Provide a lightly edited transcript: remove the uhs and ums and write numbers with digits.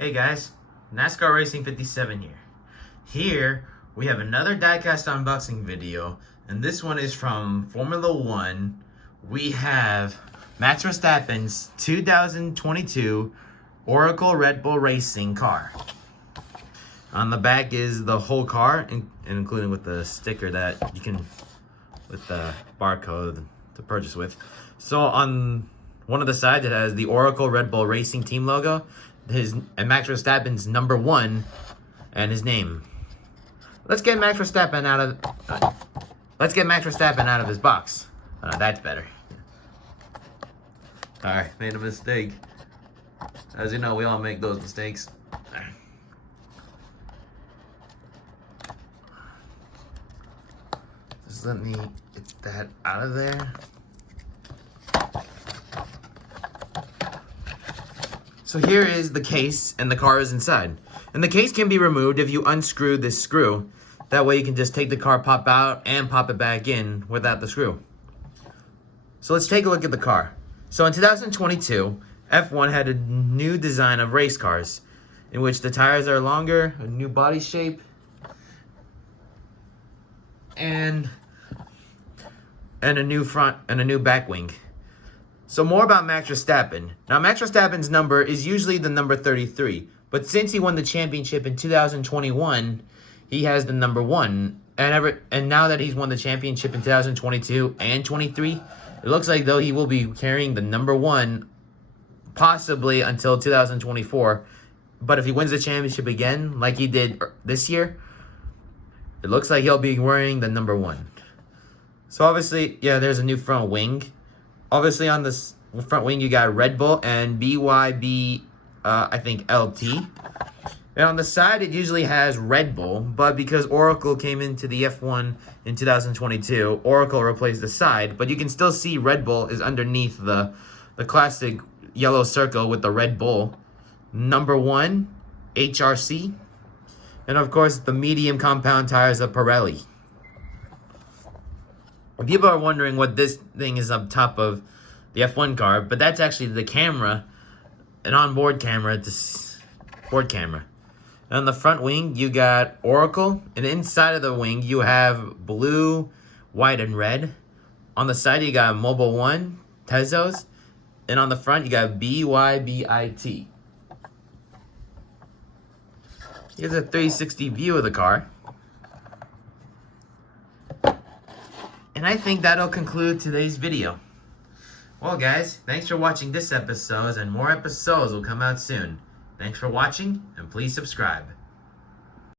Hey guys, NASCAR Racing 57 here. Here we have another diecast unboxing video, and this one is from Formula One. We have Max Verstappen's 2022 Oracle Red Bull Racing car. On the back is the whole car, including with the sticker that you can, with the barcode to purchase with. So on one of the sides it has the Oracle Red Bull Racing team logo, and Max Verstappen's number 1 and his name. Let's get Max Verstappen out of his box. That's better. Alright, made a mistake. As you know, we all make those mistakes. Just let me get that out of there. So here is the case, and the car is inside. And the case can be removed if you unscrew this screw. That way you can just take the car, pop out, and pop it back in without the screw. So let's take a look at the car. So in 2022, F1 had a new design of race cars, in which the tires are longer, a new body shape, and a new front and a new back wing. So more about Max Verstappen. Now, Max Verstappen's number is usually the number 33, but since he won the championship in 2021, he has the number 1. And now that he's won the championship in 2022 and 23, it looks like though he will be carrying the number 1 possibly until 2024. But if he wins the championship again, like he did this year, it looks like he'll be wearing the number 1. So obviously, yeah, there's a new front wing. Obviously, on this front wing, you got Red Bull and BYB, I think, LT. And on the side, it usually has Red Bull, but because Oracle came into the F1 in 2022, Oracle replaced the side, but you can still see Red Bull is underneath the classic yellow circle with the Red Bull. Number 1, HRC. And of course, the medium compound tires of Pirelli. People are wondering what this thing is up top of the F1 car, but that's actually the camera, an onboard camera, board camera. And on the front wing, you got Oracle, and inside of the wing, you have blue, white, and red. On the side, you got Mobile 1, Tezos, and on the front, you got BYBIT. Here's a 360 view of the car. And I think that'll conclude today's video. Well guys, thanks for watching this episode, and more episodes will come out soon. Thanks for watching, and please subscribe.